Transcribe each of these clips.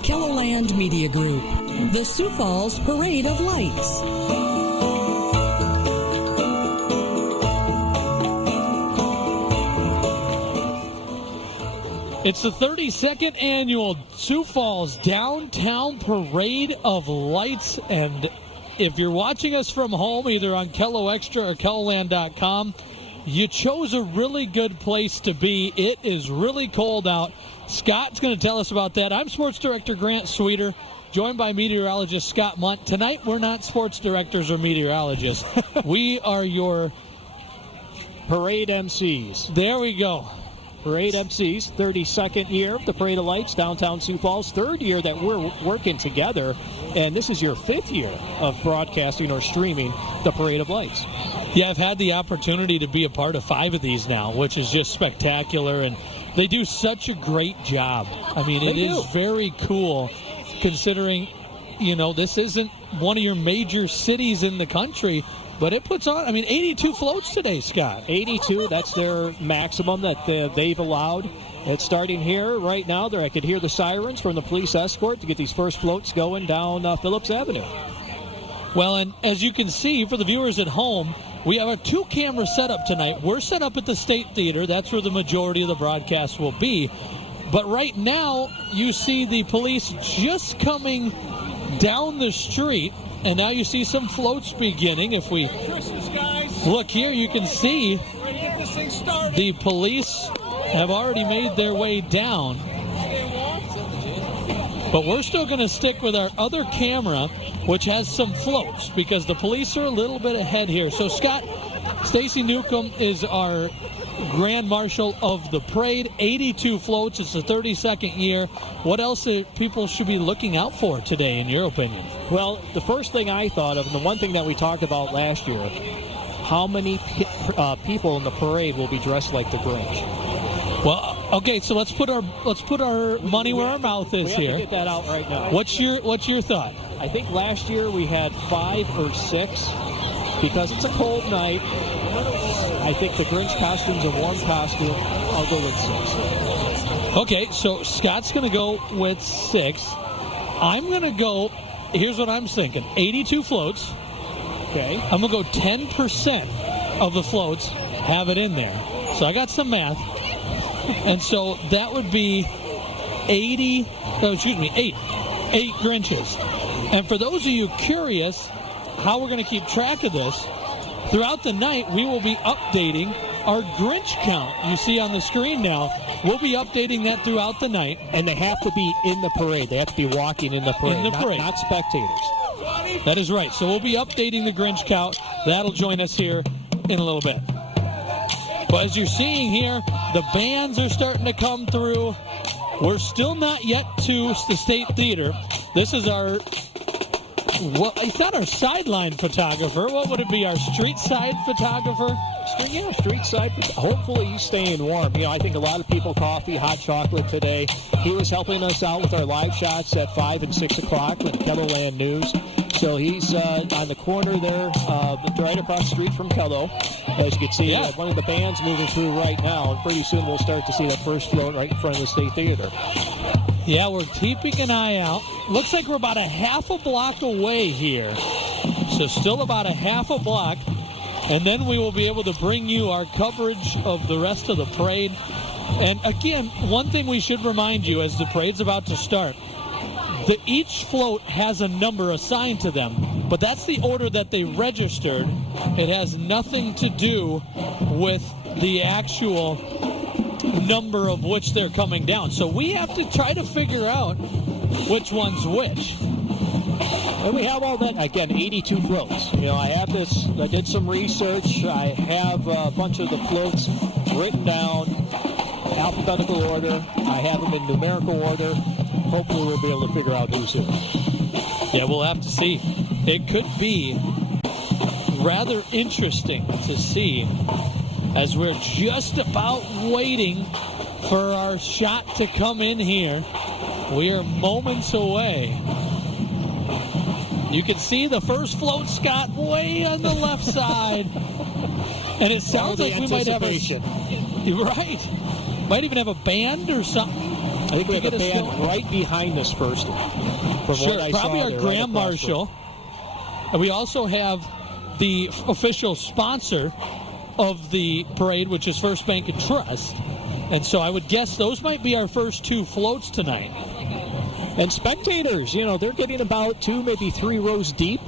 from KELOLAND Media Group. The Sioux Falls Parade of Lights. It's the 32nd annual Sioux Falls Downtown Parade of Lights, and if you're watching us from home, either on KELO Extra or KELOLAND.com, you chose a really good place to be. It is really cold out. Scott's going to tell us about that. I'm Sports Director Grant Sweeter, joined by meteorologist Scott Munt. Tonight, we're not sports directors or meteorologists. We are your parade MCs. There we go. Parade MCs, 32nd year of the Parade of Lights, downtown Sioux Falls, third year that we're working together, and this is your fifth year of broadcasting or streaming the Parade of Lights. Yeah, I've had the opportunity to be a part of 5 of these now, which is just spectacular, and they do such a great job. I mean, it is very cool considering, you know, this isn't one of your major cities in the country, but it puts on, 82 floats today, Scott. 82, that's their maximum that they've allowed. It's starting here right now. I could hear the sirens from the police escort to get these first floats going down Phillips Avenue. Well, and as you can see, for the viewers at home, we have a 2-camera setup tonight. We're set up at the State Theater. That's where the majority of the broadcast will be. But right now, you see the police just coming down the street. And now you see some floats beginning. If we look here, you can see the police have already made their way down. But we're still going to stick with our other camera, which has some floats, because the police are a little bit ahead here. So, Scott, Stacy Newcomb is our Grand Marshal of the parade. 82 floats. It's the 32nd year. What else people should be looking out for today, in your opinion? Well, the first thing I thought of, and the one thing that we talked about last year, how many people in the parade will be dressed like the Grinch? Well, okay, so let's put our money where our mouth is here. We have to get that out right now. What's your thought? I think last year we had 5 or 6 because it's a cold night. I think the Grinch costume's a warm costume. I'll go with 6. Okay, so Scott's going to go with 6. I'm going to go, here's what I'm thinking, 82 floats. Okay. I'm going to go 10% of the floats have it in there. So I got some math. And so that would be 8 Grinches. And for those of you curious how we're going to keep track of this, throughout the night, we will be updating our Grinch count. You see on the screen now, we'll be updating that throughout the night. And they have to be in the parade. They have to be walking in the parade, not spectators. That is right. So we'll be updating the Grinch count. That'll join us here in a little bit. But as you're seeing here, the bands are starting to come through. We're still not yet to the State Theater. This is it's not our sideline photographer. What would it be, our street side photographer? Yeah, street side. Hopefully he's staying warm. You know, I think a lot of people coffee, hot chocolate today. He was helping us out with our live shots at 5 and 6 o'clock with KELOLAND News. So he's on the corner there, right across the street from KELO. As you can see, one of the bands moving through right now. And pretty soon we'll start to see that first float right in front of the State Theater. Yeah, we're keeping an eye out. Looks like we're about a half a block away here. So still about a half a block. And then we will be able to bring you our coverage of the rest of the parade. And again, one thing we should remind you as the parade's about to start, that each float has a number assigned to them. But that's the order that they registered. It has nothing to do with the actual number of which they're coming down. So we have to try to figure out which one's which. And we have all that, again, 82 floats. You know, I did some research. I have a bunch of the floats written down, alphabetical order. I have them in numerical order. Hopefully we'll be able to figure out who's who. Yeah, we'll have to see. It could be rather interesting to see as we're just about waiting for our shot to come in here. We are moments away. You can see the first float, Scott, way on the left side. And it sounds like we might have a... Right. Might even have a band or something. I think we have a band right behind this first one. From Sure, what I probably saw, our they're Grand right across Marshal. And we also have the official sponsor of the parade, which is First Bank and Trust. And so I would guess those might be our first 2 floats tonight. And spectators, they're getting about 2, maybe 3 rows deep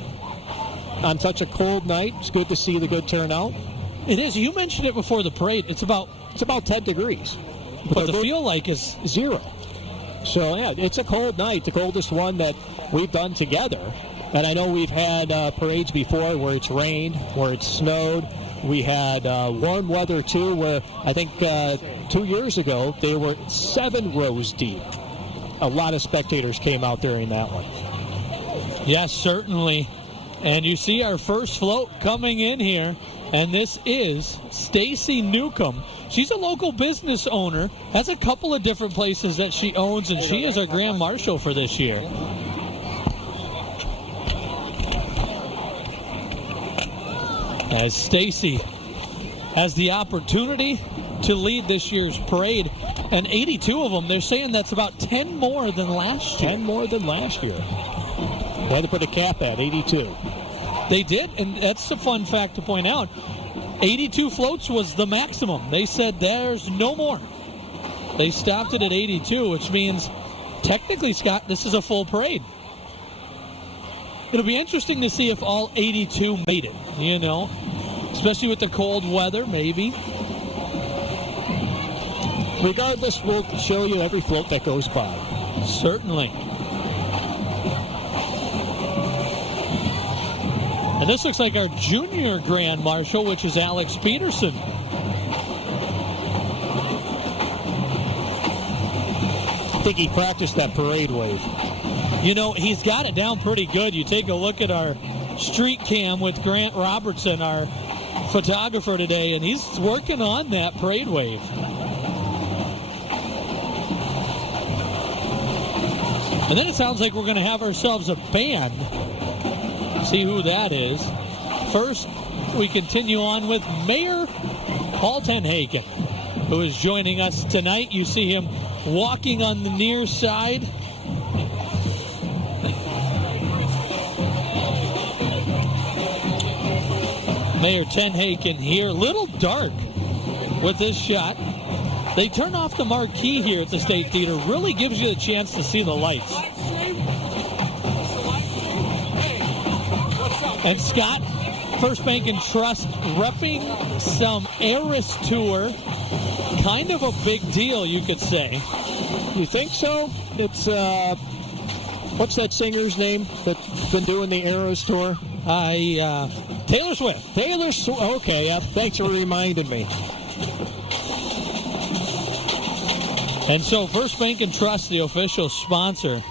on such a cold night. It's good to see the good turnout. It is. You mentioned it before the parade. It's about 10 degrees. But the feel like is 0. So, yeah, it's a cold night, the coldest one that we've done together. And I know we've had parades before where it's rained, where it's snowed. We had warm weather, too, where I think 2 years ago they were 7 rows deep. A lot of spectators came out during that one. Yes, certainly. And you see our first float coming in here, and this is Stacy Newcomb. She's a local business owner, has a couple of different places that she owns, and she is our Grand Marshal for this year. As Stacy has the opportunity to lead this year's parade, and 82 of them, they're saying that's about 10 more than last year. 10 more than last year. They had to put a cap at 82. They did, and that's a fun fact to point out. 82 floats was the maximum. They said there's no more. They stopped it at 82, which means technically, Scott, this is a full parade. It'll be interesting to see if all 82 made it, especially with the cold weather, maybe. Regardless, we'll show you every float that goes by. Certainly. And this looks like our junior Grand Marshal, which is Alex Peterson. I think he practiced that parade wave. He's got it down pretty good. You take a look at our street cam with Grant Robertson, our photographer today, and he's working on that parade wave. And then it sounds like we're going to have ourselves a band. See who that is. First, we continue on with Mayor Paul Tenhaken, who is joining us tonight. You see him walking on the near side. Mayor Tenhaken here. Little dark with this shot. They turn off the marquee here at the State Theater. Really gives you a chance to see the lights. And Scott, First Bank and Trust, repping some Eras Tour. Kind of a big deal, you could say. You think so? It's, what's that singer's name that's been doing the Eras Tour? Taylor Swift. Taylor Swift. Okay, yeah. Thanks for reminding me. And so First Bank and Trust, the official sponsor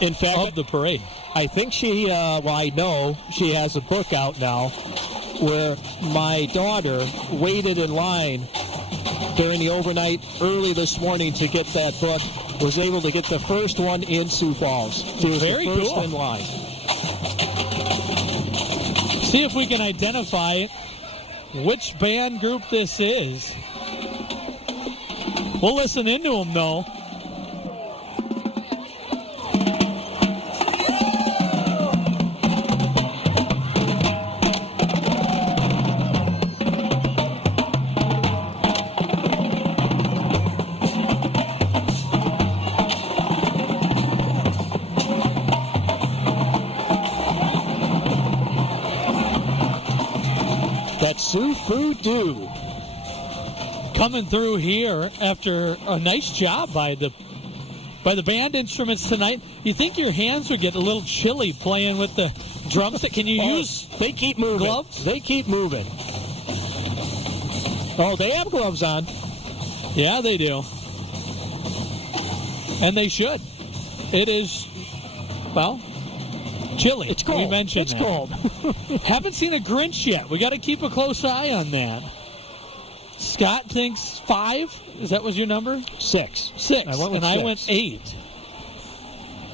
in fact, of the parade. I think I know she has a book out now where my daughter waited in line during the overnight early this morning to get that book, was able to get the first one in Sioux Falls. She was Very the first cool. in line. See if we can identify which band group this is. We'll listen into them, though. That's Sioux Voodoo. Coming through here after a nice job by the band instruments tonight. You think your hands would get a little chilly playing with the drumstick? Can you use They keep moving. gloves? They keep moving. Oh, they have gloves on. Yeah, they do. And they should. It is, well, chilly. It's cold. We mentioned It's that. cold. Haven't seen a Grinch yet. We got to keep a close eye on that. Scott thinks 5. Is that was your number? 6. 6. I went with and 6. I went 8.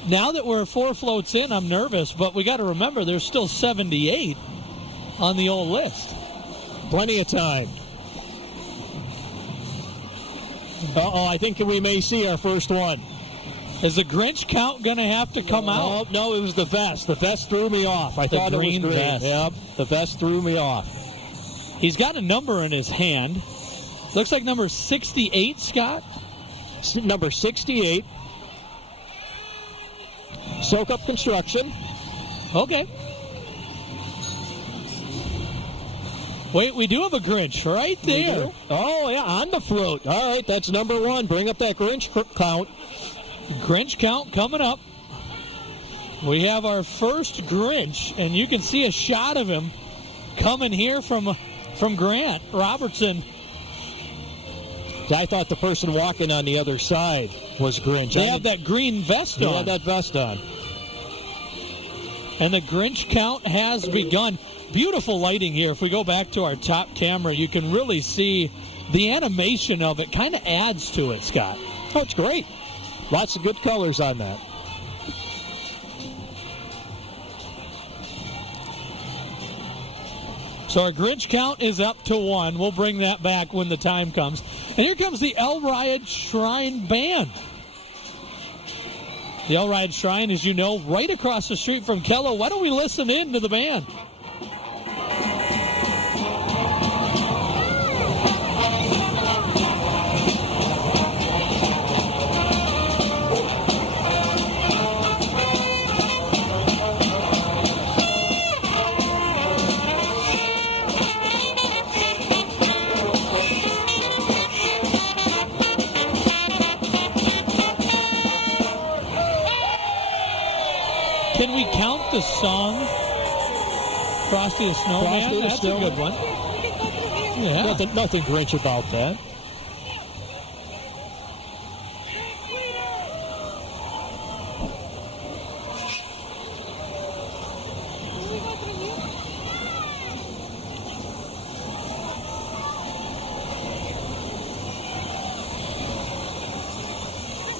Now that we're 4 floats in, I'm nervous, but we got to remember there's still 78 on the old list. Plenty of time. I think we may see our first one. Is the Grinch count going to have to come out? No, it was the vest. The vest threw me off. I thought it was green. Vest. Yep, the vest threw me off. He's got a number in his hand. Looks like number 68, Scott. Number 68. Soak Up Construction. Okay. Wait, we do have a Grinch right there. Oh, yeah, on the float. All right, that's number 1. Bring up that Grinch count. Grinch count coming up. We have our first Grinch, and you can see a shot of him coming here from Grant Robertson. I thought the person walking on the other side was Grinch. They have that green vest on. They have that vest on. And the Grinch count has begun. Beautiful lighting here. If we go back to our top camera, you can really see the animation of it kind of adds to it, Scott. Oh, it's great. Lots of good colors on that. So our Grinch count is up to 1. We'll bring that back when the time comes. And here comes the Elride Shrine Band. The Elride Shrine, as you know, right across the street from Kello. Why don't we listen in to the band? Can we count the song Frosty the Snowman? Frosty the That's Snowman. a good one. Yeah. Nothing Grinch about that.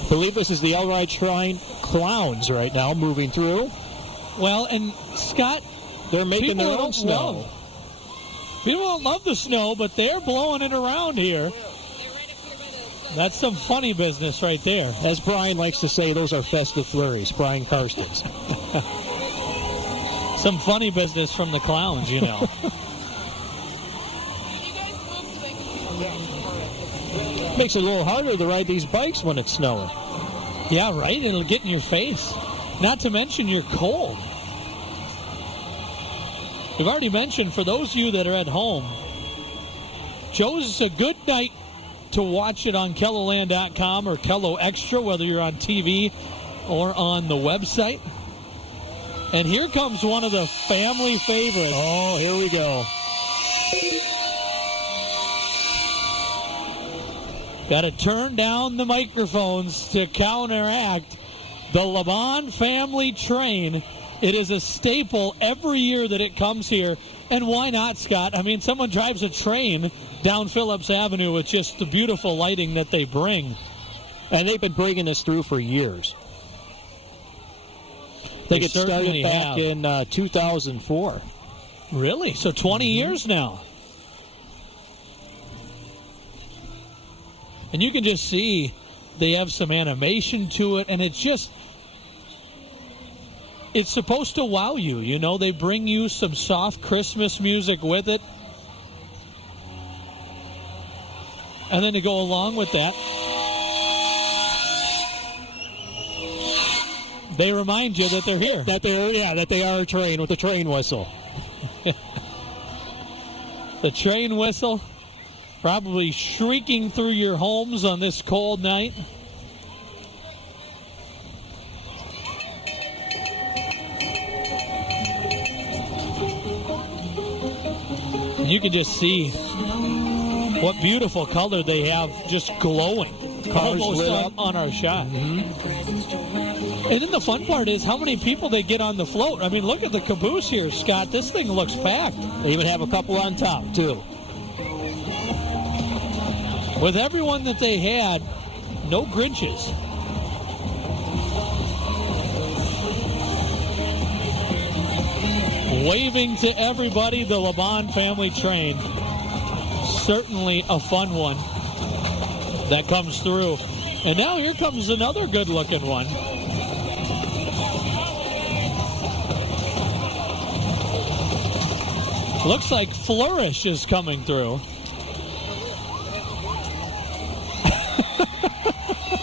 I believe this is the Elride Shrine Clowns right now moving through. Well, and Scott, they're making their own snow. People don't love the snow, but they're blowing it around here. That's some funny business right there. As Brian likes to say, those are festive flurries. Brian Karstens. Some funny business from the clowns, you know. Makes it a little harder to ride these bikes when it's snowing. Yeah, right? It'll get in your face. Not to mention you're cold. We've already mentioned, for those of you that are at home, Joe's a good night to watch it on KelloLand.com or Kello Extra, whether you're on TV or on the website. And here comes one of the family favorites. Oh, here we go. Got to turn down the microphones to counteract the LeBon family train. It is a staple every year that it comes here. And why not, Scott? I mean, someone drives a train down Phillips Avenue with just the beautiful lighting that they bring. And they've been bringing this through for years. I think it started back in 2004. Really? So 20 years now. And you can just see they have some animation to it, and it's supposed to wow you. You know, they bring you some soft Christmas music with it. And then to go along with that, they remind you that they're here. That they are a train with a train whistle. The train whistle probably shrieking through your homes on this cold night. And you can just see what beautiful color they have just glowing. Almost on our shot. Mm-hmm. And then the fun part is how many people they get on the float. I mean, look at the caboose here, Scott. This thing looks packed. They even have a couple on top, too. With everyone that they had, no Grinches. Waving to everybody, the LeBon family train. Certainly a fun one. that comes through. And now here comes another good-looking one. Looks like Flourish is coming through.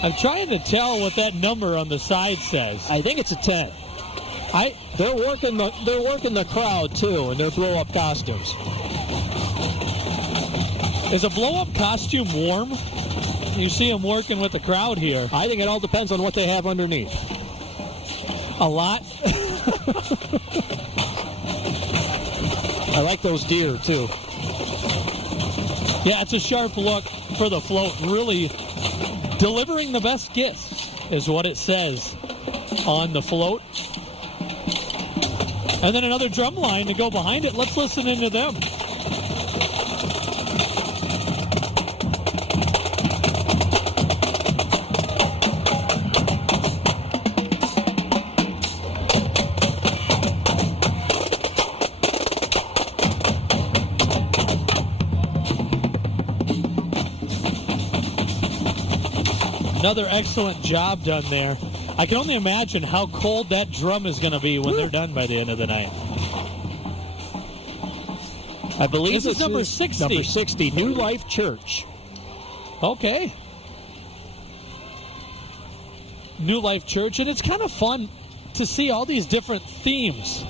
I'm trying to tell what that number on the side says. I think it's a 10. They're working the crowd too in their blow-up costumes. Is a blow-up costume warm? You see them working with the crowd here. I think it all depends on what they have underneath. A lot. I like those deer too. Yeah, it's a sharp look for the float. Really delivering the best gifts is what it says on the float. And then another drum line to go behind it. Let's listen into them. Another excellent job done there. I can only imagine how cold that drum is going to be when they're done by the end of the night. I believe this is number 60. Number 60, New Life Church. Okay. New Life Church, and it's kind of fun to see all these different themes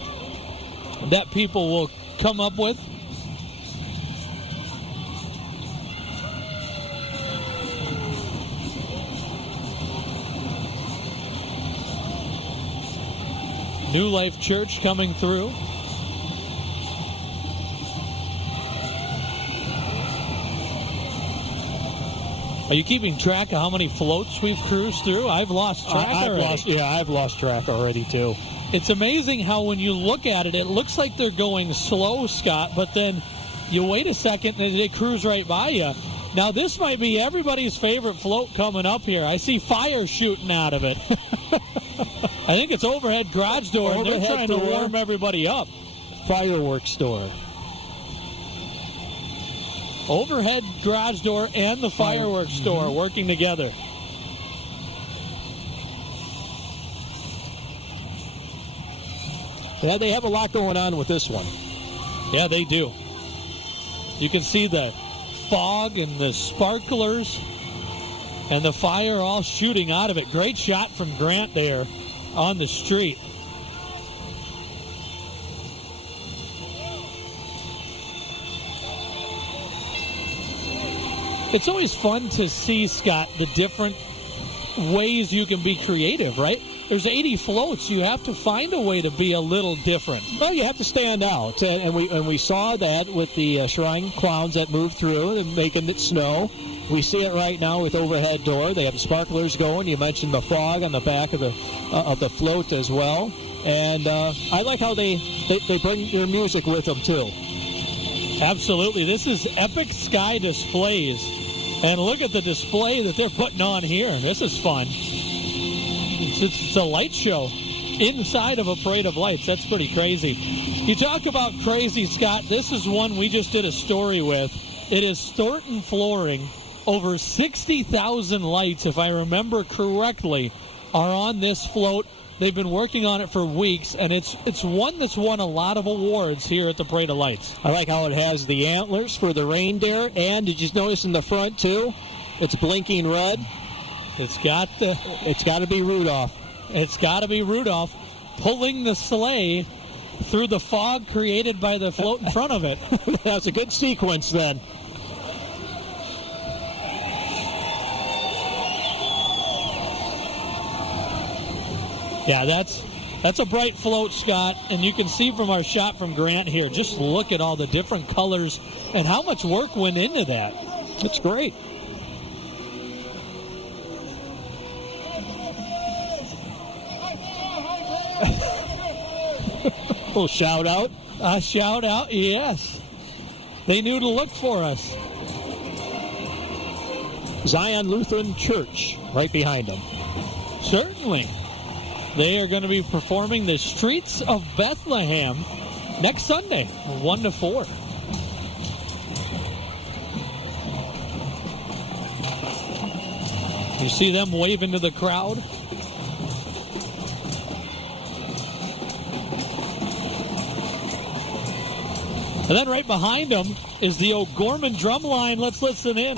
that people will come up with. New Life Church coming through. Are you keeping track of how many floats we've cruised through? I've lost track already. I've lost track already too. It's amazing how when you look at it, it looks like they're going slow, Scott, but then you wait a second and they cruise right by you. Now, this might be everybody's favorite float coming up here. I see fire shooting out of it. I think it's Overhead Garage Door, and they're trying to warm everybody up. Fireworks store. Overhead Garage Door and the fireworks store working together. Yeah, they have a lot going on with this one. Yeah, they do. You can see the fog and the sparklers and the fire all shooting out of it. Great shot from Grant there on the street. It's always fun to see, Scott, the different ways you can be creative, right? There's 80 floats. You have to find a way to be a little different. Well, you have to stand out, and we saw that with the Shrine Clowns that moved through and making it snow. We see it right now with Overhead Door. They have sparklers going. You mentioned the fog on the back of the float as well, and I like how they bring their music with them too. Absolutely. This is Epic Sky Displays, and look at the display that they're putting on here. This is fun. It's a light show inside of a parade of lights. That's pretty crazy. You talk about crazy, Scott. This is one we just did a story with. It is Thornton Flooring. Over 60,000 lights, if I remember correctly, are on this float. They've been working on it for weeks, and it's one that's won a lot of awards here at the Parade of Lights. I like how it has the antlers for the reindeer, and did you notice in the front, too, it's blinking red? It's got to be Rudolph. It's got to be Rudolph pulling the sleigh through the fog created by the float in front of it. That's a good sequence then. Yeah, that's a bright float, Scott, and you can see from our shot from Grant here, just look at all the different colors and how much work went into that. It's great. A little shout out. A shout out, yes. They knew to look for us. Zion Lutheran Church right behind them. Certainly. They are going to be performing the Streets of Bethlehem next Sunday, 1 to 4. You see them waving to the crowd. And then right behind them is the O'Gorman drum line. Let's listen in.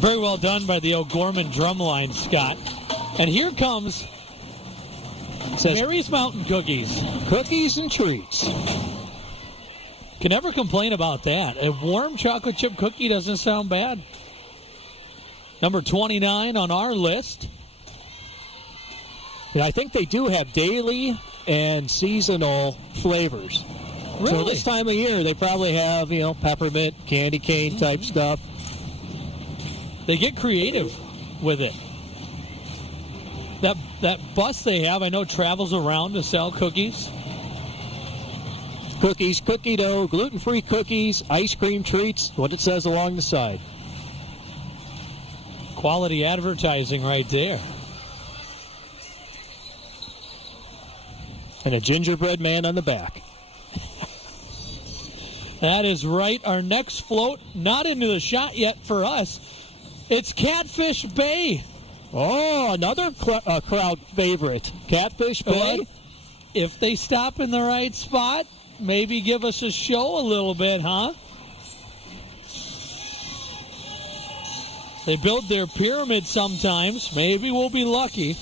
Very well done by the O'Gorman drum line, Scott. And here comes Mary's Mountain Cookies. Cookies and treats. Can never complain about that. A warm chocolate chip cookie doesn't sound bad. Number 29 on our list. And I think they do have daily and seasonal flavors. Really? So this time of year, they probably have, peppermint, candy cane type stuff. They get creative with it. That bus they have, I know, travels around to sell cookies. Cookies, cookie dough, gluten-free cookies, ice cream treats, what it says along the side. Quality advertising right there. And a gingerbread man on the back. That is right. Our next float, not into the shot yet for us. It's Catfish Bay. Oh, another crowd favorite. Catfish Bay. Well, if they stop in the right spot, maybe give us a show a little bit, huh? They build their pyramid sometimes. Maybe we'll be lucky.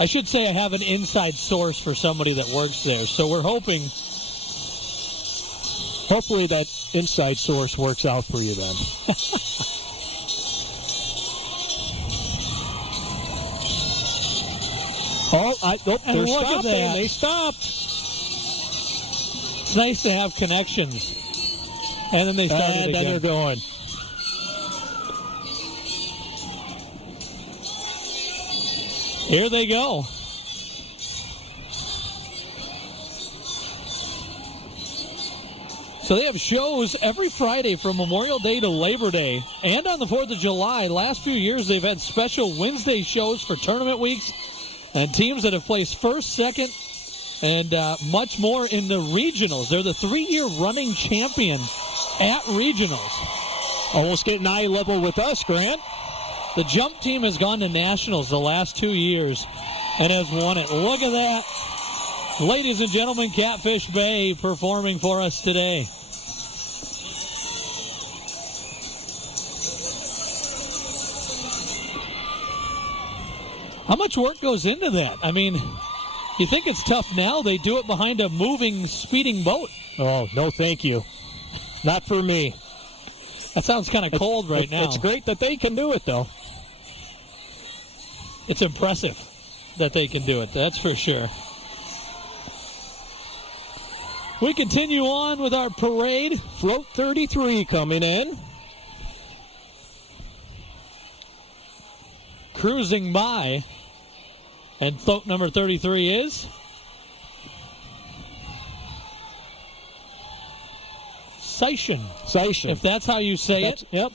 I should say I have an inside source for somebody that works there, so we're hoping. Hopefully that inside source works out for you then. They're stopping. They stopped. It's nice to have connections. And then they started again. And then they're going. Here they go. So they have shows every Friday from Memorial Day to Labor Day and on the 4th of July. Last few years, they've had special Wednesday shows for tournament weeks and teams that have placed first, second, and much more in the regionals. They're the 3-year running champion at regionals. Almost getting eye level with us, Grant. The jump team has gone to nationals the last 2 years and has won it. Look at that. Ladies and gentlemen, Catfish Bay performing for us today. How much work goes into that? I mean, you think it's tough now. They do it behind a moving, speeding boat. Oh, no thank you. Not for me. That sounds kind of cold right now. It's great that they can do it, though. It's impressive that they can do it, that's for sure. We continue on with our parade. Float 33 coming in. Cruising by. And float number 33 is Sishin. Sishin. If that's how you say it. Yep.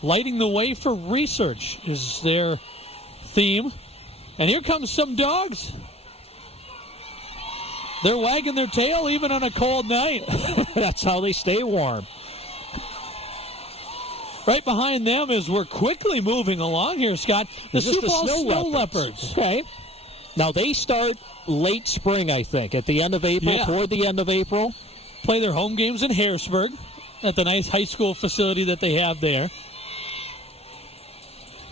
Lighting the way for research is their theme. And here comes some dogs. They're wagging their tail even on a cold night. That's how they stay warm. Right behind them is we're quickly moving along here, Scott. The Sioux Falls Snow Leopards. Okay. Now they start late spring, I think, at the end of April, toward the end of April. Play their home games in Harrisburg at the nice high school facility that they have there.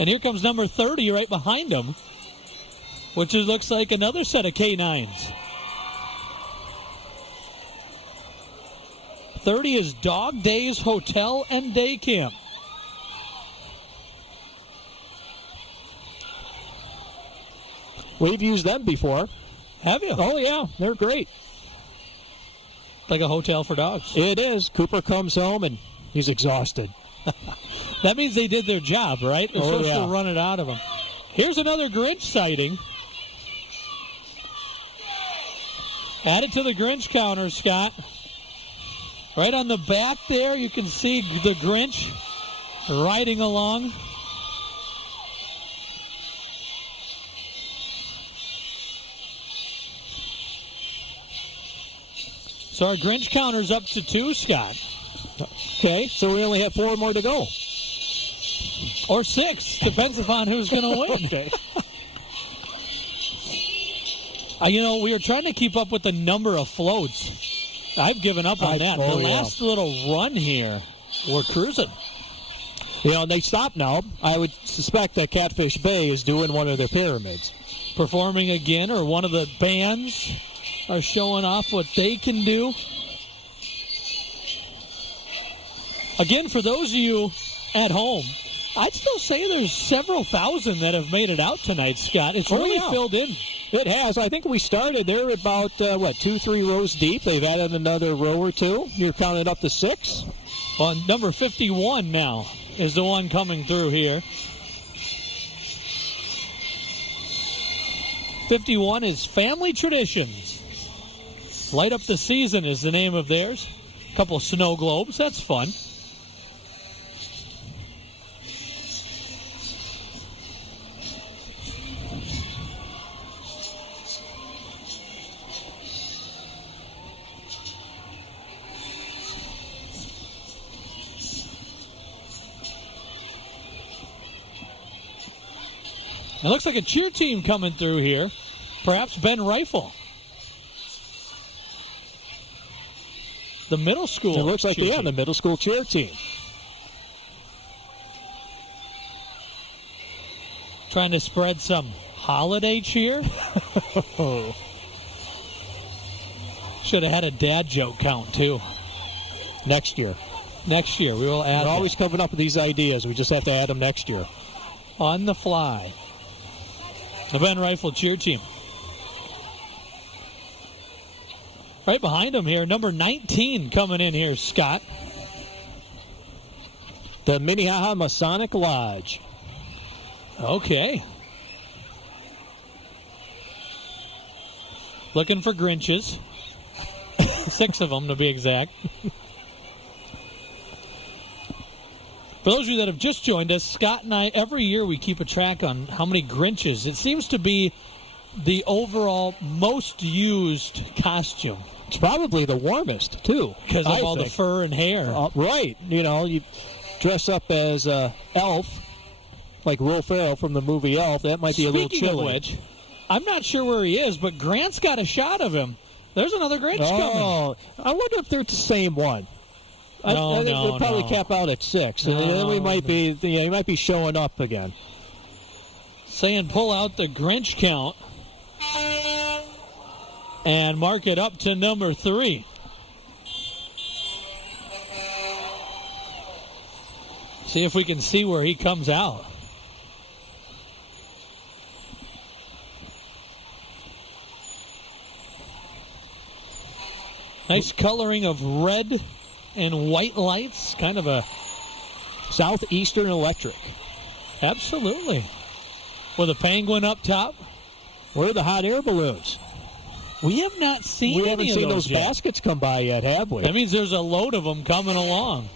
And here comes number 30 right behind them, which looks like another set of K9s. 30 is Dog Days Hotel and Day Camp. We've used them before. Have you? Oh, yeah. They're great. Like a hotel for dogs. It is. Cooper comes home, and he's exhausted. That means they did their job, right? They're supposed yeah. to run it out of him. Here's another Grinch sighting. Add it to the Grinch counter, Scott. Right on the back there, you can see the Grinch riding along. So our Grinch counter's up to 2, Scott. Okay, so we only have 4 more to go. Or 6. Depends upon who's going to win. Okay. We are trying to keep up with the number of floats. I've given up on that. The last little run here, we're cruising. They stopped now. I would suspect that Catfish Bay is doing one of their pyramids. Performing again, or one of the bands are showing off what they can do. Again, for those of you at home, I'd still say there's several thousand that have made it out tonight, Scott. It's really filled in. It has. I think we started there about, 2-3 rows deep. They've added another row or 2. You're counting up to 6. Well, number 51 now is the one coming through here. 51 is Family Traditions. Light Up the Season is the name of theirs. A couple snow globes. That's fun. It looks like a cheer team coming through here. Perhaps Ben Rifle. The middle school. It looks like, the middle school cheer team. Trying to spread some holiday cheer. Should have had a dad joke count, too. Next year. Next year, we will add We're always coming up with these ideas. We just have to add them next year. On the fly. The Ben Rifle cheer team. Right behind him here, number 19 coming in here, Scott. The Minnehaha Masonic Lodge. Okay. Looking for Grinches. 6 of them, to be exact. For those of you that have just joined us, Scott and I, every year we keep a track on how many Grinches. It seems to be the overall most used costume. It's probably the warmest, too. Because of all the fur and hair. Right. You dress up as Elf, like Will Ferrell from the movie Elf. That might be a little chilly. Speaking of which, I'm not sure where he is, but Grant's got a shot of him. There's another Grinch coming. I wonder if they're the same one. I think they'll probably cap out at 6. And then we might be, he might be showing up again. Saying pull out the Grinch count and mark it up to number 3. See if we can see where he comes out. Nice coloring of red and white lights, kind of a Southeastern Electric. Absolutely. With a penguin up top. Where are the hot air balloons? We have not seen We haven't seen those baskets come by yet, have we? That means there's a load of them coming along.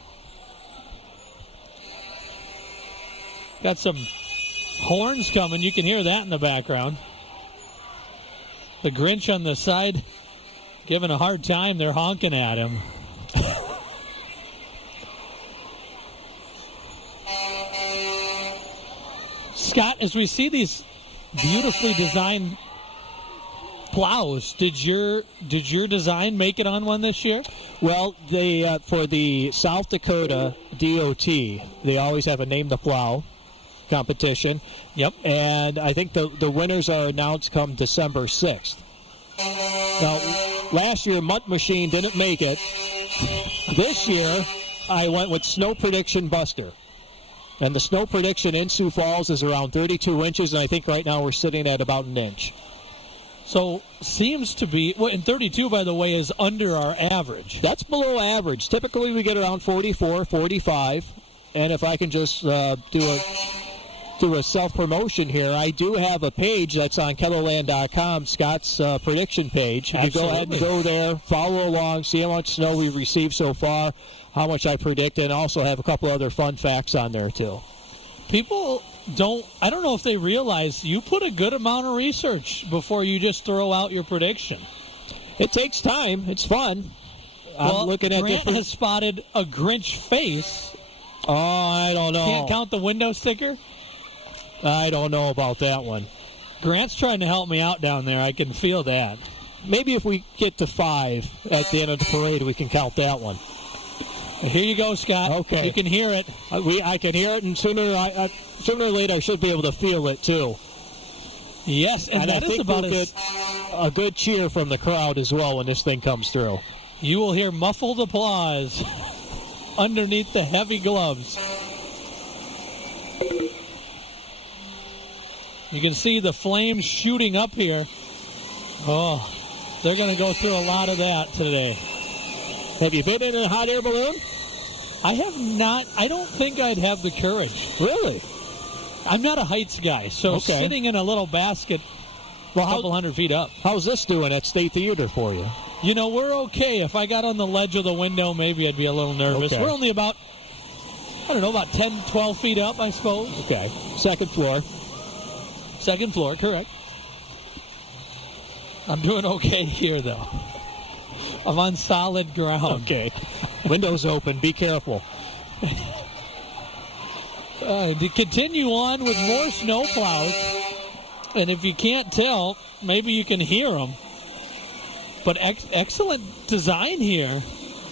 Got some horns coming. You can hear that in the background. The Grinch on the side giving a hard time. They're honking at him. Scott, as we see these beautifully designed plows, did your design make it on one this year? Well, they for the South Dakota DOT, they always have a Name the Plow competition. Yep. And I think the winners are announced come December 6th. Now, last year, Mutt Machine didn't make it. This year, I went with Snow Prediction Buster. And the snow prediction in Sioux Falls is around 32 inches, and I think right now we're sitting at about an inch. So seems to be, and 32, by the way, is under our average. That's below average. Typically we get around 44, 45. And if I can just do a self-promotion here, I do have a page that's on KELLERLAND.com, Scott's prediction page. You can go ahead and go there, follow along, see how much snow we've received so far, how much I predict, and also have a couple other fun facts on there too. People I don't know if they realize you put a good amount of research before you just throw out your prediction. It takes time. It's fun. Well, I'm looking at Grant has spotted a Grinch face. Oh, I don't know. Can't count the window sticker? I don't know about that one. Grant's trying to help me out down there. I can feel that. Maybe if we get to 5 at the end of the parade, we can count that one. Here you go, Scott. Okay. You can hear it. I can hear it, and sooner or later I should be able to feel it, too. Yes, and that I is think about we'll get a good cheer from the crowd as well when this thing comes through. You will hear muffled applause underneath the heavy gloves. You can see the flames shooting up here. Oh, they're going to go through a lot of that today. Have you been in a hot air balloon? I have not. I don't think I'd have the courage. Really? I'm not a heights guy, so sitting in a little basket a couple 100 feet up. How's this doing at State Theater for you? You know, we're okay. If I got on the ledge of the window, maybe I'd be a little nervous. Okay. We're only about 10, 12 feet up, I suppose. Okay. Second floor. Second floor, correct. I'm doing okay here, though. I'm on solid ground. Okay. Windows open. Be careful. To continue on with more snow plows, and if you can't tell, maybe you can hear them. But excellent design here,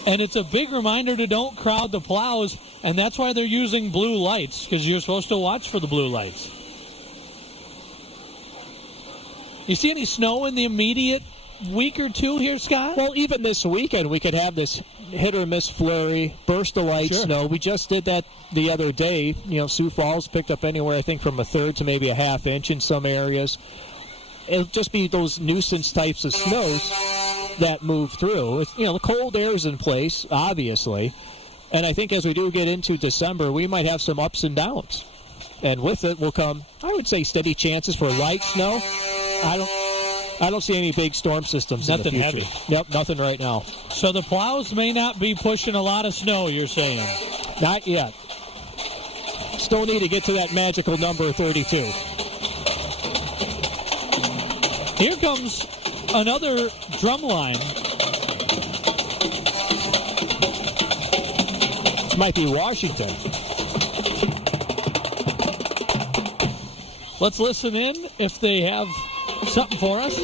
and it's a big reminder to don't crowd the plows, and that's why they're using blue lights, because you're supposed to watch for the blue lights. You see any snow in the immediate week or two here, Scott? Well, even this weekend, we could have this hit or miss flurry, burst of light snow. We just did that the other day. You know, Sioux Falls picked up anywhere, I think, from a third to maybe a half inch in some areas. It'll just be those nuisance types of snows that move through. It's, the cold air is in place, obviously. And I think as we do get into December, we might have some ups and downs. And with it will come, I would say, steady chances for light snow. I don't see any big storm systems Nothing in the future. heavy. Yep, nothing right now. So the plows may not be pushing a lot of snow, you're saying? Not yet. Still need to get to that magical number 32. Here comes another drum line. This might be Washington. Let's listen in if they have something for us.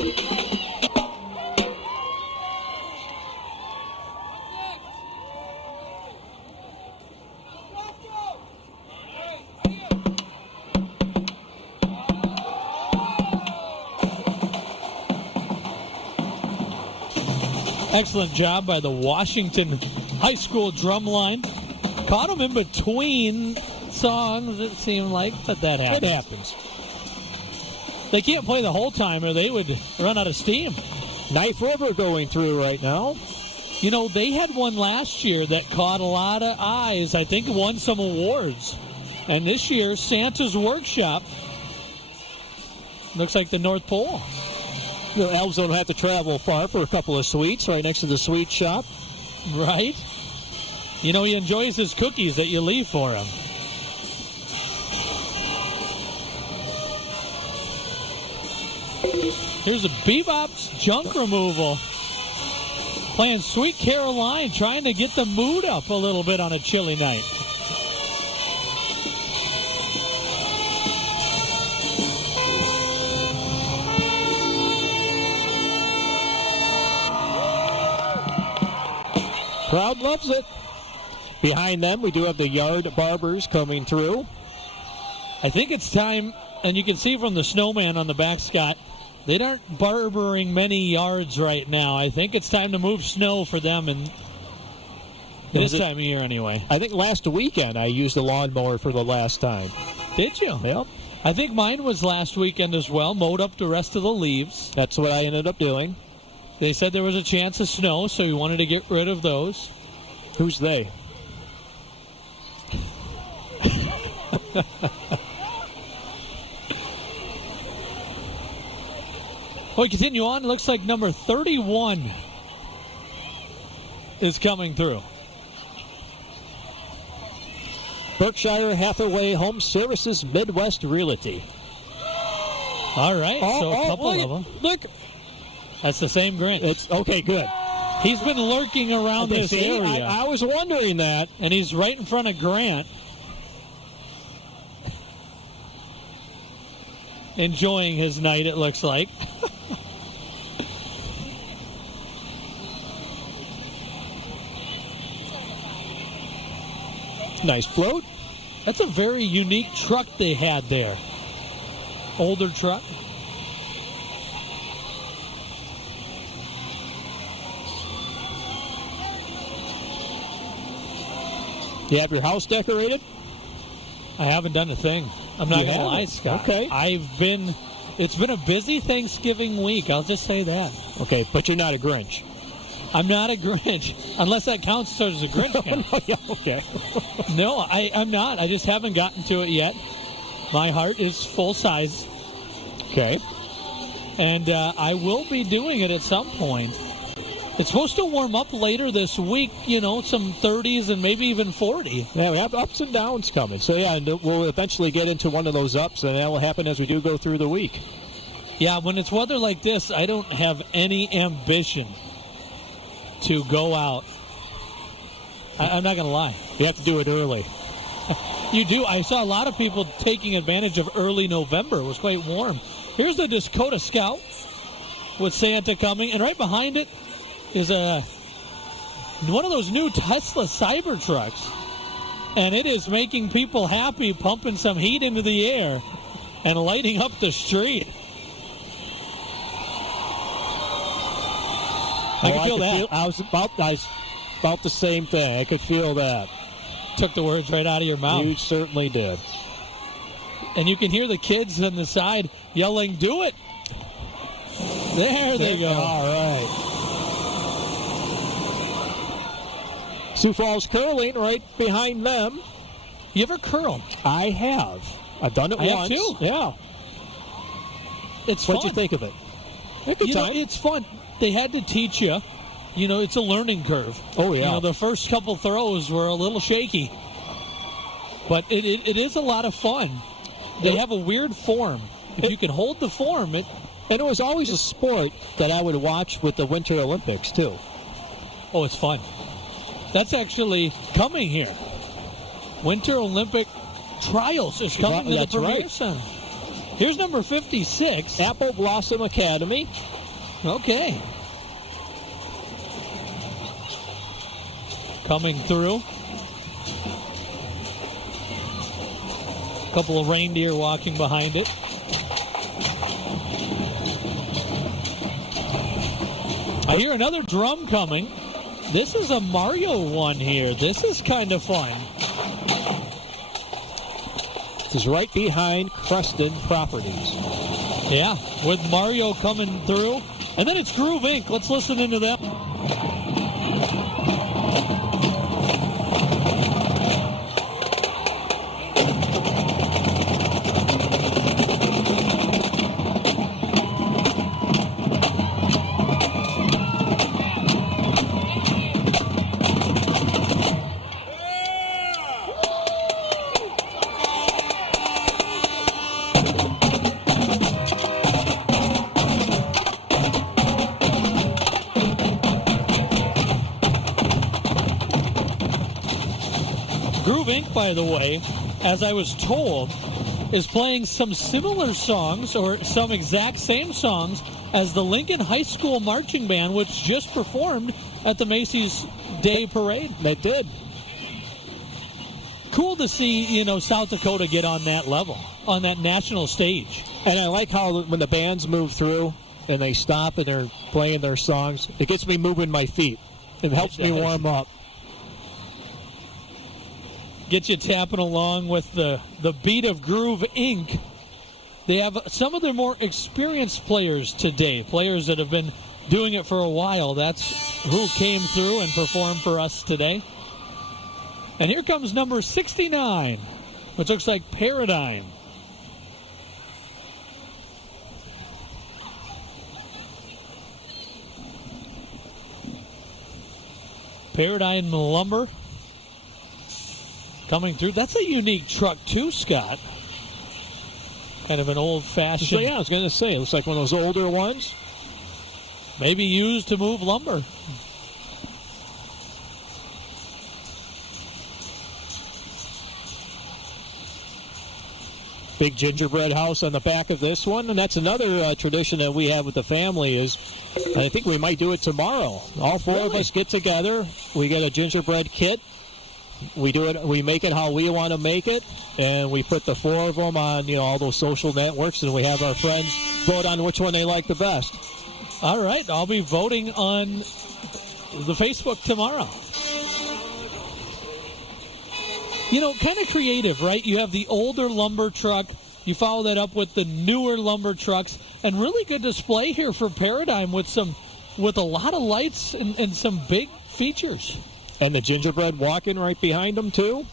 Excellent job by the Washington High School drum line. Caught them in between songs, it seemed like, but that happens. It happens. They can't play the whole time or they would run out of steam. Knife River going through right now. You know, they had one last year that caught a lot of eyes. I think won some awards. And this year, Santa's Workshop looks like the North Pole. The elves don't have to travel far for a couple of sweets right next to the sweet shop. Right? You know, he enjoys his cookies that you leave for him. Here's a Bebop's junk removal. Playing Sweet Caroline, trying to get the mood up a little bit on a chilly night. Crowd loves it. Behind them, we do have the Yard Barbers coming through. I think it's time, and you can see from the snowman on the back, Scott, they aren't barbering many yards right now. I think it's time to move snow for them, and This time of year, anyway. I think last weekend I used a lawnmower for the last time. Did you? Yep. I think mine was last weekend as well. Mowed up the rest of the leaves. That's what I ended up doing. They said there was a chance of snow, so you wanted to get rid of those. Who's they? We continue on. It looks like number 31 is coming through. Berkshire Hathaway Home Services Midwest Realty. All right, so a couple of them. Look. That's the same Grinch. It's okay, good. He's been lurking around this area. I was wondering that. And he's right in front of Grant. Enjoying his night, it looks like. Nice float. That's a very unique truck they had there. Older truck. You have your house decorated? I haven't done a thing. I'm not going to lie, Scott. Okay. It's been a busy Thanksgiving week. I'll just say that. Okay, but you're not a Grinch. I'm not a Grinch, unless that counts as a Grinch count. No, yeah, okay. No, I'm not. I just haven't gotten to it yet. My heart is full size. Okay. And I will be doing it at some point. It's supposed to warm up later this week, some 30s and maybe even 40. Yeah, we have ups and downs coming. So, yeah, we'll eventually get into one of those ups, and that will happen as we do go through the week. Yeah, when it's weather like this, I don't have any ambition to go out. I'm not going to lie. You have to do it early. You do. I saw a lot of people taking advantage of early November. It was quite warm. Here's the Dakota Scout with Santa coming, and right behind it is one of those new Tesla Cybertrucks. And it is making people happy, pumping some heat into the air and lighting up the street. I can feel that. I was about the same thing. I could feel that. Took the words right out of your mouth. You certainly did. And you can hear the kids on the side yelling, "Do it!" There they go. All right. Sioux Falls curling right behind them. You ever curl? I have. I've done it once. I have too. Yeah. It's fun. What'd you think of it? Good time. It's fun. They had to teach you. It's a learning curve. Oh, yeah. The first couple throws were a little shaky. But it is a lot of fun. They have a weird form. If you can hold the form, And it was always a sport that I would watch with the Winter Olympics, too. Oh, it's fun. That's actually coming here. Winter Olympic Trials is coming to the Premier Center. Here's number 56. Apple Blossom Academy. Okay. Coming through. A couple of reindeer walking behind it. I hear another drum coming. This is a Mario one here. This is kind of fun. This is right behind Creston Properties. Yeah, with Mario coming through. And then it's Groove Inc. Let's listen into that. Groove Inc., by the way, as I was told, is playing some similar songs or some exact same songs as the Lincoln High School Marching Band, which just performed at the Macy's Day Parade. They did. Cool to see, South Dakota get on that level, on that national stage. And I like how when the bands move through and they stop and they're playing their songs, it gets me moving my feet. It helps me warm up. get you tapping along with the beat of Groove Inc. They have some of their more experienced players today, players that have been doing it for a while. That's who came through and performed for us today. And here comes number 69, which looks like Paradigm. Paradigm Lumber coming through. That's a unique truck too, Scott. Kind of an old-fashioned. So, yeah, I was going to say, it looks like one of those older ones. Maybe used to move lumber. Big gingerbread house on the back of this one, and that's another tradition that we have with the family is, I think we might do it tomorrow. All four of us get together. We get a gingerbread kit. We do it. We make it how we want to make it, and we put the four of them on, all those social networks, and we have our friends vote on which one they like the best. All right, I'll be voting on the Facebook tomorrow. Kind of creative, right? You have the older lumber truck. You follow that up with the newer lumber trucks, and really good display here for Paradigm with a lot of lights and some big features. And the gingerbread walking right behind them, too.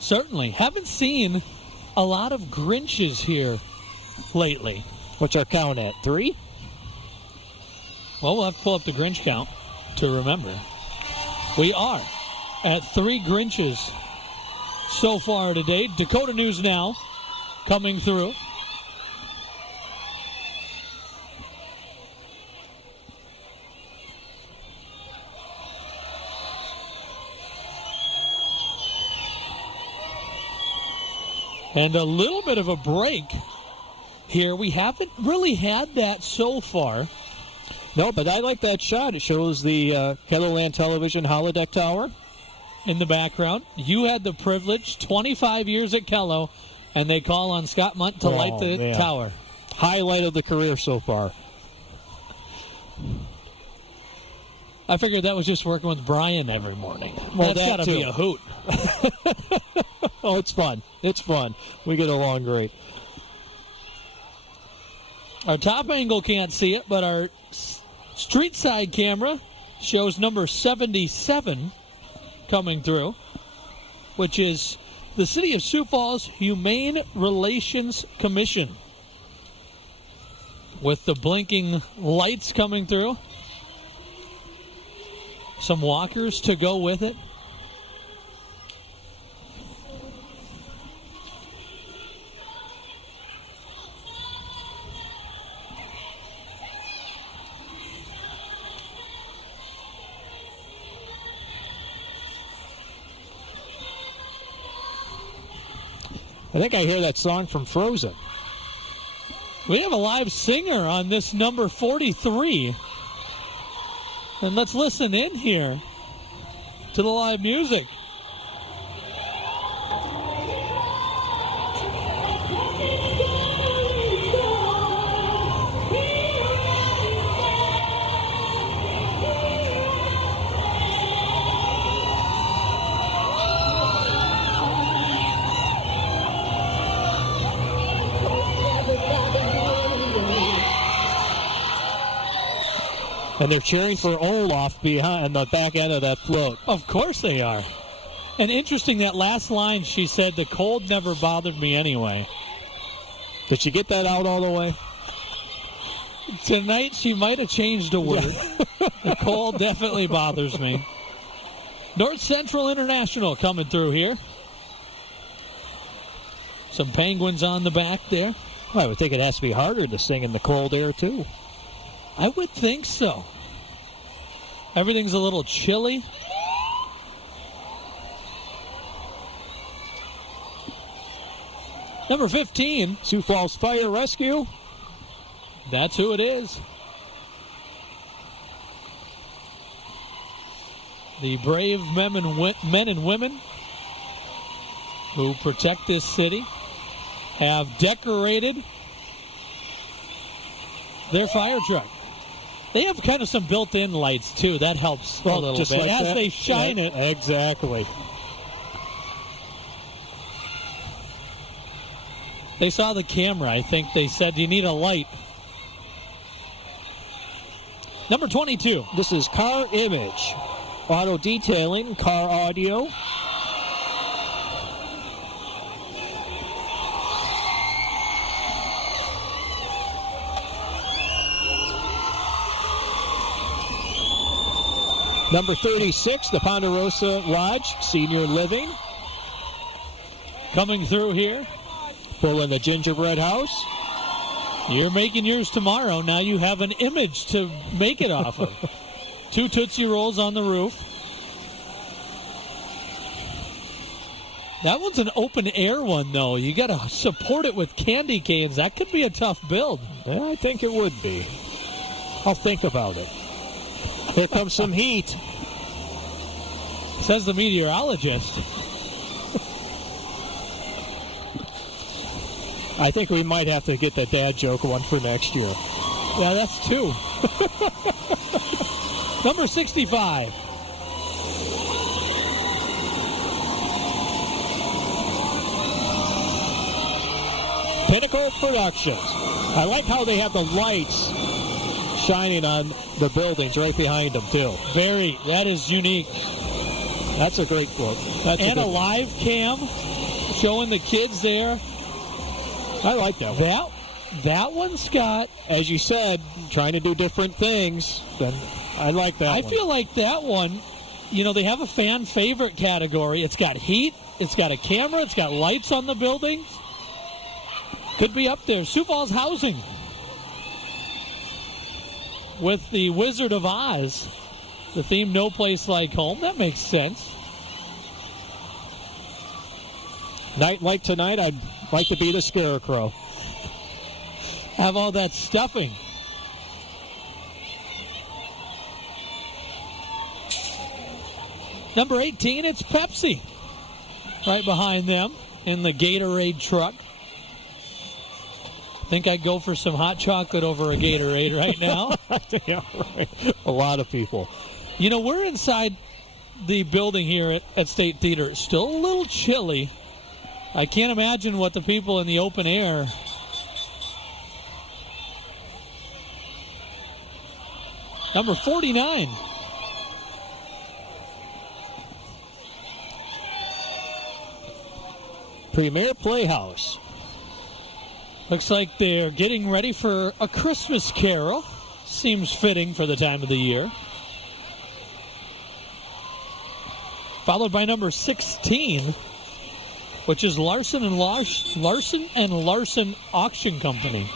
Certainly. Haven't seen a lot of Grinches here lately. What's our count at? 3? Well, we'll have to pull up the Grinch count to remember. We are at 3 Grinches so far today. Dakota News Now coming through. And a little bit of a break here. We haven't really had that so far. No, but I like that shot. It shows the Kettleland Television holodeck tower in the background. You had the privilege, 25 years at Kello, and they call on Scott Munt to light the tower. Highlight of the career so far. I figured that was just working with Brian every morning. Well, that's got to be a hoot. Oh, it's fun. It's fun. We get along great. Our top angle can't see it, but our street side camera shows number 77 coming through, which is the City of Sioux Falls Humane Relations Commission. With the blinking lights coming through. Some walkers to go with it. I think I hear that song from Frozen. We have a live singer on this number 43. And let's listen in here to the live music. And they're cheering for Olaf behind the back end of that float. Of course they are. And interesting, that last line, she said, the cold never bothered me anyway. Did she get that out all the way? Tonight she might have changed a word. The cold definitely bothers me. North Central International coming through here. Some penguins on the back there. Well, I would think it has to be harder to sing in the cold air, too. I would think so. Everything's a little chilly. Number 15. Sioux Falls Fire Rescue. That's who it is. The brave men and women who protect this city have decorated their fire truck. They have kind of some built-in lights, too. That helps a little just bit. like As that. they shine Yeah, it. Exactly. They saw the camera. I think they said, you need a light. Number 22. This is Car Image. Auto detailing, car audio. Number 36, the Ponderosa Lodge, Senior Living. Coming through here. Pulling the gingerbread house. You're making yours tomorrow. Now you have an image to make it off of. 2 Tootsie Rolls on the roof. That one's an open air one, though. You got to support it with candy canes. That could be a tough build. Yeah, I think it would be. I'll think about it. Here comes some heat. Says the meteorologist. I think we might have to get the dad joke one for next year. Yeah, that's 2. Number 65. Pinnacle Productions. I like how they have the lights shining on the buildings right behind them, too. Very. That is unique. That's a great look. That's And a good live cam showing the kids there. one. I like that one. That one, Scott. As you said, trying to do different things. Then I like that I one. feel like that one, they have a fan favorite category. It's got heat. It's got a camera. It's got lights on the buildings. Could be up there. Sioux Falls Housing with the Wizard of Oz. The theme, No Place Like Home. That makes sense. Night like tonight, I'd like to be the Scarecrow. Have all that stuffing. Number 18, it's Pepsi. Right behind them in the Gatorade truck. I think I'd go for some hot chocolate over a Gatorade right now. Yeah, right. A lot of people. We're inside the building here at State Theater. It's still a little chilly. I can't imagine what the people in the open air. Number 49. Premier Playhouse. Looks like they're getting ready for a Christmas carol. Seems fitting for the time of the year. Followed by number 16, which is Larson and Larson Auction Company.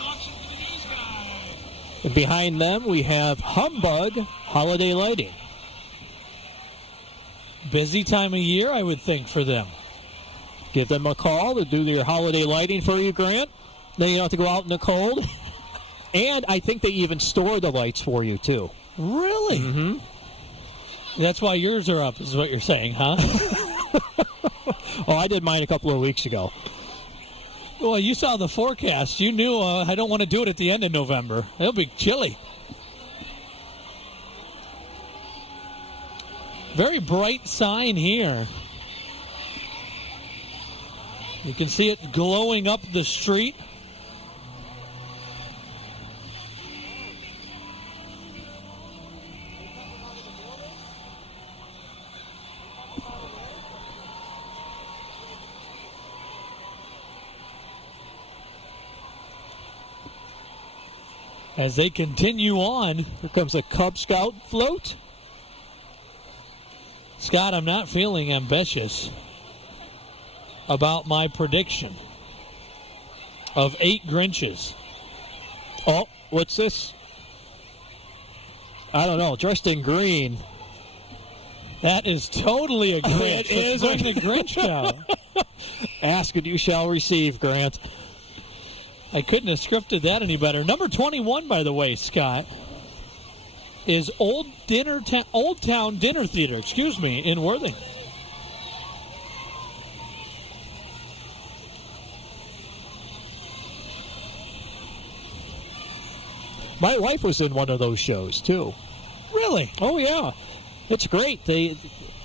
And behind them, we have Humbug Holiday Lighting. Busy time of year, I would think, for them. Give them a call to do their holiday lighting for you, Grant. Then you don't have to go out in the cold. And I think they even store the lights for you, too. Really? Mm-hmm. That's why yours are up, is what you're saying, huh? Oh, I did mine a couple of weeks ago. Well, you saw the forecast. You knew I don't want to do it at the end of November. It'll be chilly. Very bright sign here. You can see it glowing up the street. As they continue on. Here comes a Cub Scout float. Scott, I'm not feeling ambitious about my prediction of 8 Grinches. Oh, what's this? I don't know. Dressed in green. That is totally a Grinch. It is. Let's bring the Grinch down. Ask and you shall receive, Grant. I couldn't have scripted that any better. Number 21, by the way, Scott, is Old Town Dinner Theater, in Worthing. My wife was in one of those shows, too. Really? Oh, yeah. It's great. They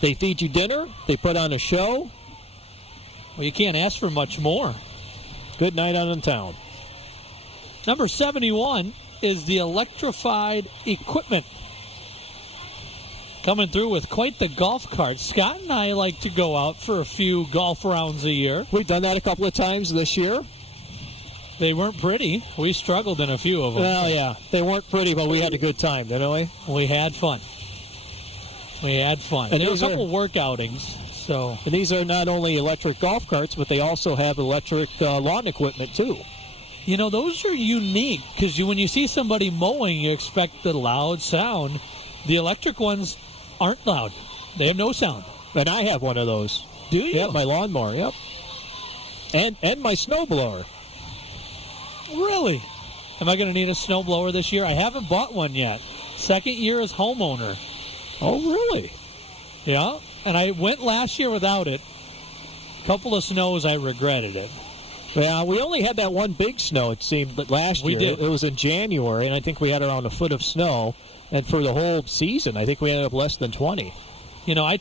feed you dinner. They put on a show. Well, you can't ask for much more. Good night out in town. Number 71 is the Electrified Equipment. Coming through with quite the golf cart. Scott and I like to go out for a few golf rounds a year. We've done that a couple of times this year. They weren't pretty. We struggled in a few of them. Well, yeah. They weren't pretty, but we had a good time, didn't we? We had fun. And there were a couple work outings. So. And these are not only electric golf carts, but they also have electric lawn equipment, too. You know, those are unique because when you see somebody mowing, you expect the loud sound. The electric ones aren't loud. They have no sound. And I have one of those. Do you? Yeah, my lawnmower, yep. And my snowblower. Really? Am I going to need a snowblower this year? I haven't bought one yet. Second year as homeowner. Oh, really? Yeah, and I went last year without it. A couple of snows, I regretted it. Yeah, we only had that one big snow, it seemed, but last year. Did. It was in January, and I think we had around a foot of snow. And for the whole season, I think we ended up less than 20. You know, I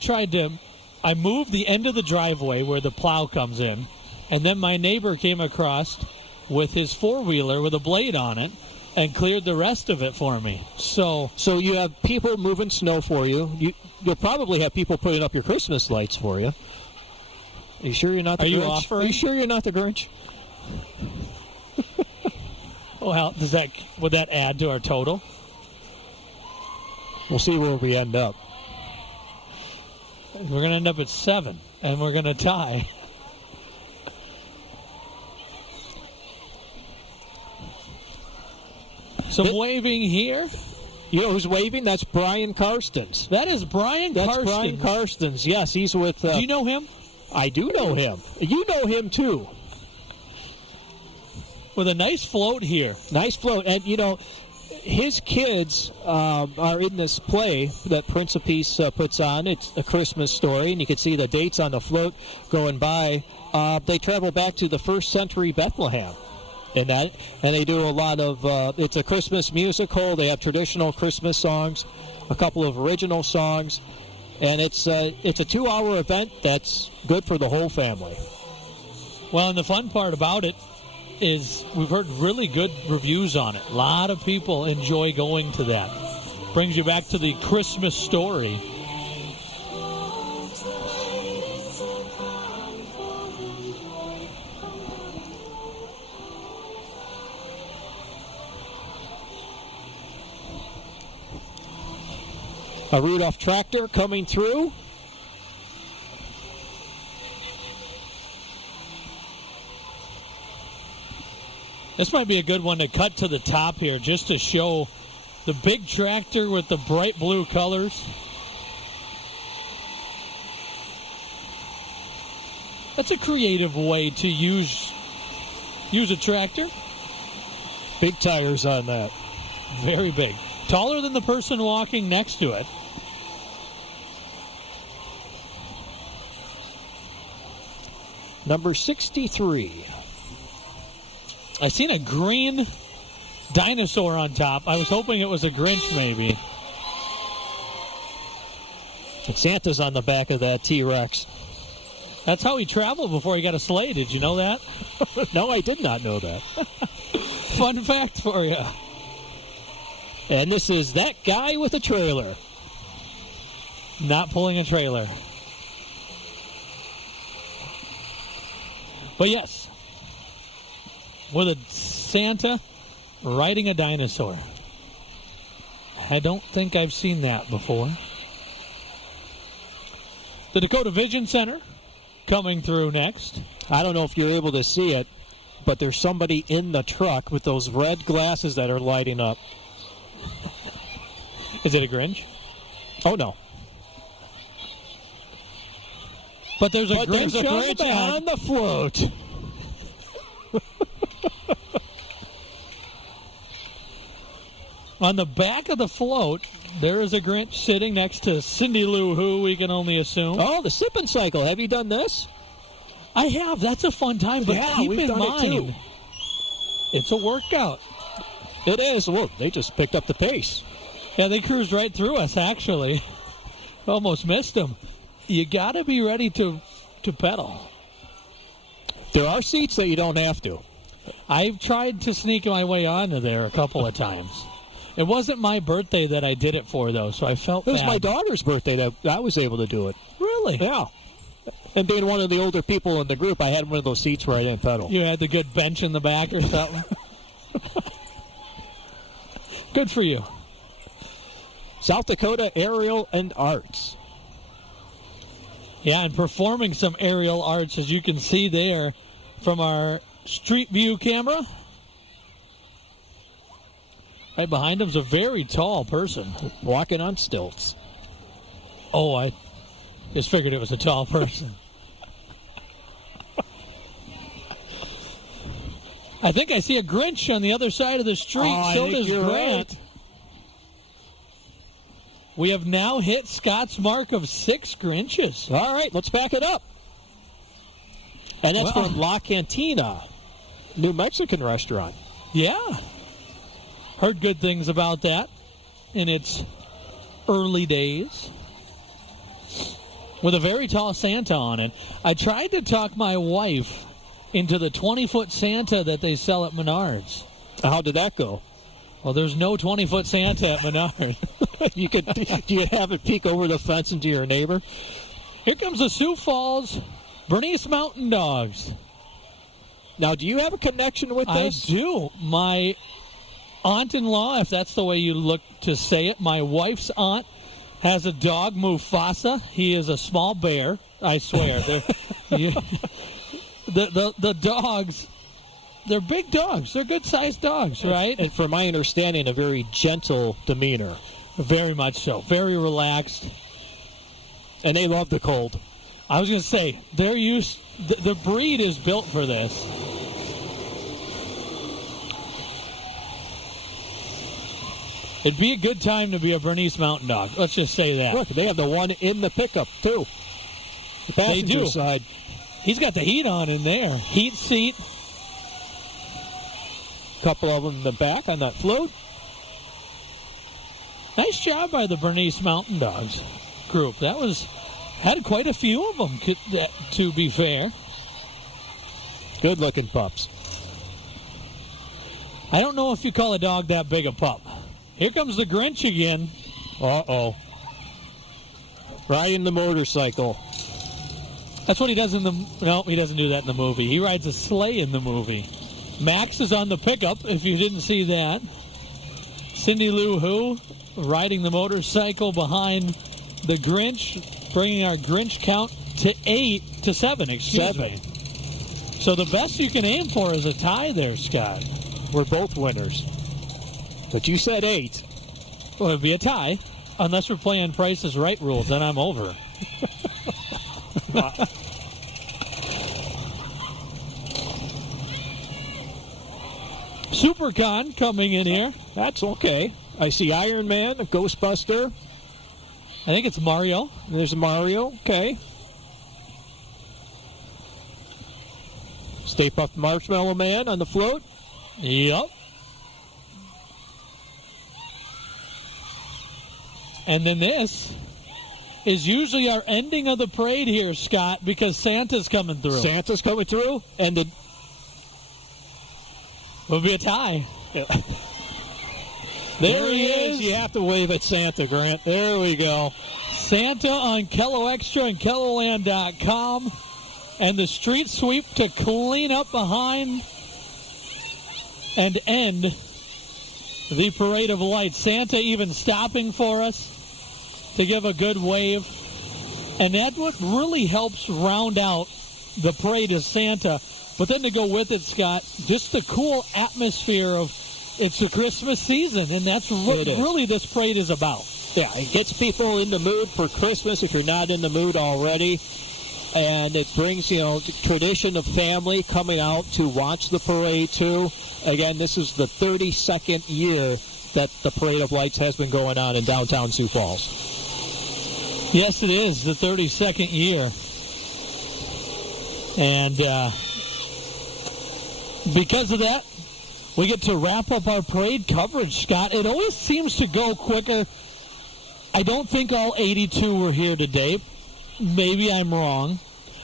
moved the end of the driveway where the plow comes in, and then my neighbor came across with his four-wheeler with a blade on it and cleared the rest of it for me. So you have people moving snow for you. You'll probably have people putting up your Christmas lights for you. Are you sure you're not the Grinch? Are you sure you're not the Grinch? Well, would that add to our total? We'll see where we end up. We're going to end up at 7, and we're going to tie. Some waving here. You know who's waving? That's Brian Karstens. That is Brian Karstens. That's Brian Karstens. Yes, he's with... Do you know him? I do know him. You know him, too. With a nice float here. Nice float. And, you know, his kids are in this play that Prince of Peace puts on. It's A Christmas Story, and you can see the dates on the float going by. They travel back to the first century Bethlehem. And they do a lot of, it's a Christmas musical. They have traditional Christmas songs, a couple of original songs, and it's a 2-hour event that's good for the whole family. Well, and the fun part about it is we've heard really good reviews on it. A lot of people enjoy going to that. Brings you back to the Christmas Story. A Rudolph tractor coming through. This might be a good one to cut to the top here just to show the big tractor with the bright blue colors. That's a creative way to use a tractor. Big tires on that. Very big. Taller than the person walking next to it. Number 63. I seen a green dinosaur on top. I was hoping it was a Grinch, maybe. And Santa's on the back of that T-Rex. That's how he traveled before he got a sleigh. Did you know that? No, I did not know that. Fun fact for you. And this is that guy with a trailer. Not pulling a trailer. But yes, with a Santa riding a dinosaur. I don't think I've seen that before. The Dakota Vision Center coming through next. I don't know if you're able to see it, but there's somebody in the truck with those red glasses that are lighting up. Is it a Grinch? Oh, no. But there's a Grinch on the float. On the back of the float, there is a Grinch sitting next to Cindy Lou Who, we can only assume. Oh, the Sip and Cycle. Have you done this? I have. That's a fun time, but yeah, keep we've in done mind, it too. It's a workout. It is. Look, they just picked up the pace. Yeah, they cruised right through us, actually. Almost missed them. You got to be ready to pedal. There are seats that you don't have to. I've tried to sneak my way onto there a couple of times. It wasn't my birthday that I did it for, though, so I felt It was bad. my daughter's birthday that I was able to do it. Really? Yeah. And being one of the older people in the group, I had one of those seats where I didn't pedal. You had the good bench in the back or something? Good for you. South Dakota Aerial and Arts. Yeah, and performing some aerial arts, as you can see there from our street view camera. Right behind him's a very tall person. Walking on stilts. Oh, I just figured it was a tall person. I think I see a Grinch on the other side of the street. So does Grant. Right. We have now hit Scott's mark of 6 Grinches. All right, let's back it up. And that's Well. from La Cantina, New Mexican restaurant. Yeah. Heard good things about that in its early days. With a very tall Santa on it. I tried to talk my wife into the 20-foot Santa that they sell at Menards. How did that go? Well, there's no 20-foot Santa at Menards. You could have it peek over the fence into your neighbor? Here comes the Sioux Falls Bernese Mountain Dogs. Now, do you have a connection with I this? do. My aunt-in-law, if that's the way you look to say it, my wife's aunt has a dog, Mufasa. He is a small bear, I swear. The dogs, they're big dogs. They're good-sized dogs, right? And from my understanding, a very gentle demeanor. Very much so. Very relaxed. And they love the cold. I was going to say, they're used. The breed is built for this. It'd be a good time to be a Bernese Mountain Dog. Let's just say that. Look, they have the one in the pickup, too. The passenger They do. side. He's got the heat on in there. Heat seat. Couple of them in the back on that float. Nice job by the Bernese Mountain Dogs group. Had quite a few of them, to be fair. Good-looking pups. I don't know if you call a dog that big a pup. Here comes the Grinch again. Uh-oh. Riding the motorcycle. That's what he does no, he doesn't do that in the movie. He rides a sleigh in the movie. Max is on the pickup, if you didn't see that. Cindy Lou Who riding the motorcycle behind the Grinch, bringing our Grinch count to 7, excuse me. So the best you can aim for is a tie there, Scott. We're both winners. But you said 8. Well, it'd be a tie, unless we're playing Price is Right rules, then I'm over. Supercon coming in here. That's okay. I see Iron Man, a Ghostbuster. I think it's Mario. There's Mario. Okay. Stay Puft Marshmallow Man on the float. Yep. And then this is usually our ending of the parade here, Scott, because Santa's coming through. Santa's coming through, and the Will be a tie. there he is. You have to wave at Santa, Grant. There we go. Santa on Kello Extra and KelloLand.com. And the street sweep to clean up behind and end the parade of lights. Santa even stopping for us to give a good wave. And that's what really helps round out the parade of Santa. But then to go with it, Scott, just the cool atmosphere of it's the Christmas season. And that's what really this parade is about. Yeah, it gets people in the mood for Christmas if you're not in the mood already. And it brings, the tradition of family coming out to watch the parade, too. Again, this is the 32nd year that the Parade of Lights has been going on in downtown Sioux Falls. Yes, it is, the 32nd year. And because of that, we get to wrap up our parade coverage, Scott. It always seems to go quicker. I don't think all 82 were here today. Maybe I'm wrong.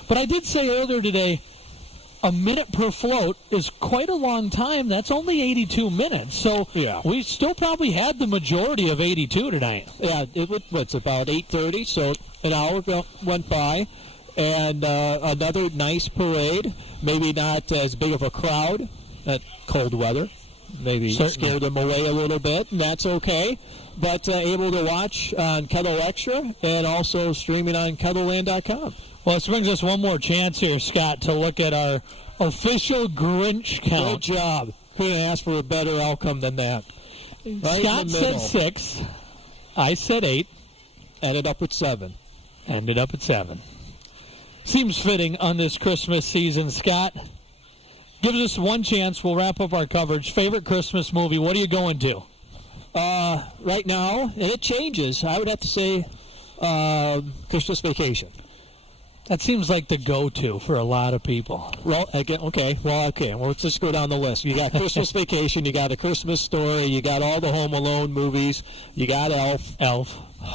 But I did say earlier today, a minute per float is quite a long time. That's only 82 minutes. So we still probably had the majority of 82 tonight. Yeah, it's about 8:30, so an hour went by. And another nice parade. Maybe not as big of a crowd at cold weather. Maybe scare them away a little bit, and that's okay. But able to watch on Kettle Extra and also streaming on KettleLand.com. Well, this brings us one more chance here, Scott, to look at our official Grinch count. Good job. Couldn't ask for a better outcome than that. Right Scott said 6. I said 8. Ended up with 7. Ended up at 7. Seems fitting on this Christmas season, Scott. Gives us one chance. We'll wrap up our coverage. Favorite Christmas movie, what are you going to? Right now, and it changes. I would have to say Christmas Vacation. That seems like the go-to for a lot of people. Well, okay. Well, let's just go down the list. You got Christmas Vacation, you got A Christmas Story, you got all the Home Alone movies, you got Elf.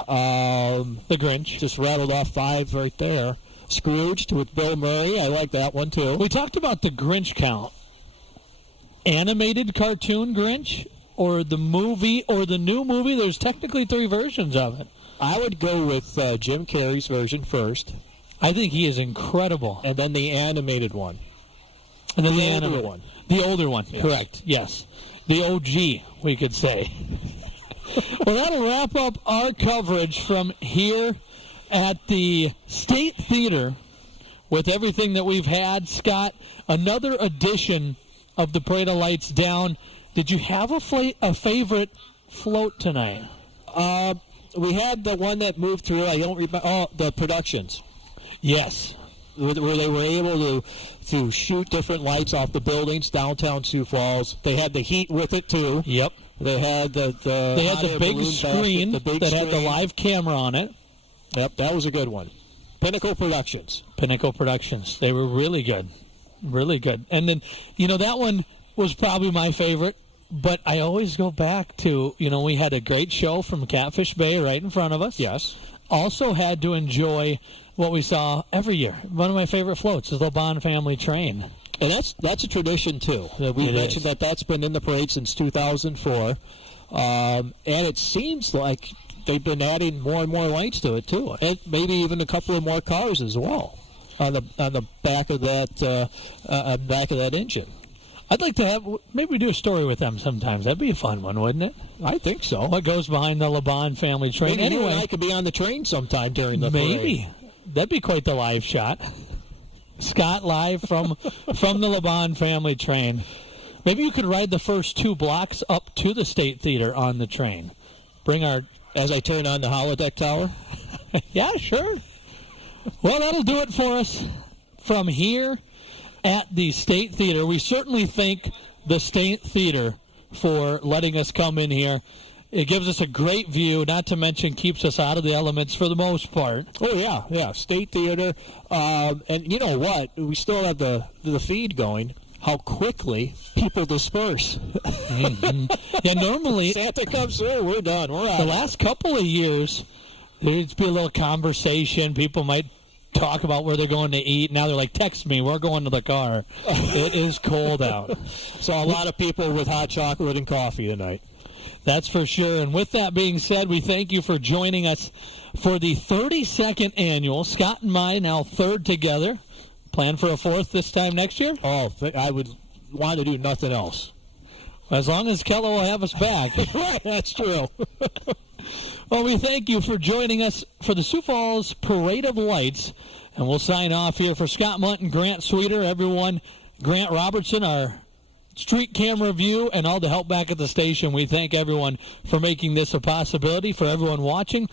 The Grinch. Just rattled off 5 right there. Scrooged with Bill Murray. I like that one, too. We talked about the Grinch count. Animated cartoon Grinch or the movie or the new movie? There's technically 3 versions of it. I would go with Jim Carrey's version first. I think he is incredible. And then the animated one. And then the older one. The older one, yes. Correct, yes. The OG, we could say. Well, that'll wrap up our coverage from here at the State Theater with everything that we've had. Scott, another edition of the Parade of Lights down. Did you have a favorite float tonight? We had the one that moved through. I don't remember. Oh, the Productions. Yes. Where they were able to shoot different lights off the buildings downtown Sioux Falls. They had the heat with it, too. Yep. They had the big screen that had the live camera on it. Yep, that was a good one. Pinnacle Productions. Pinnacle Productions. They were really good. Really good. And then, that one was probably my favorite. But I always go back to, we had a great show from Catfish Bay right in front of us. Yes. Also had to enjoy what we saw every year. One of my favorite floats is the LeBon Family Train. And that's a tradition, too. We mentioned that's been in the parade since 2004. And it seems like they've been adding more and more lights to it, too. And maybe even a couple of more cars as well on the back of that engine. I'd like to maybe do a story with them sometimes. That'd be a fun one, wouldn't it? I think so. What goes behind the LeBon Family Train? Maybe you and I could be on the train sometime during the parade. Maybe. That'd be quite the live shot. Scott live from the LeBon Family Train. Maybe you could ride the first 2 blocks up to the State Theater on the train. As I turn on the holodeck tower? Yeah, sure. Well, that'll do it for us from here at the State Theater. We certainly thank the State Theater for letting us come in here. It gives us a great view, not to mention keeps us out of the elements for the most part. Oh, yeah. State Theater. And you know what? We still have the feed going. How quickly people disperse. Mm-hmm. Yeah, normally Santa comes through, we're done. We're out. The last couple of years, there'd be a little conversation. People might talk about where they're going to eat. Now they're like, text me, we're going to the car. It is cold out. So a lot of people with hot chocolate and coffee tonight. That's for sure. And with that being said, we thank you for joining us for the 32nd annual. Scott and I now 3rd together. Plan for a 4th this time next year? Oh, I would want to do nothing else. As long as Keller will have us back. Right, that's true. Well, we thank you for joining us for the Sioux Falls Parade of Lights. And we'll sign off here for Scott Munt and Grant Sweeter, everyone. Grant Robertson, our street camera view, and all the help back at the station. We thank everyone for making this a possibility. For everyone watching,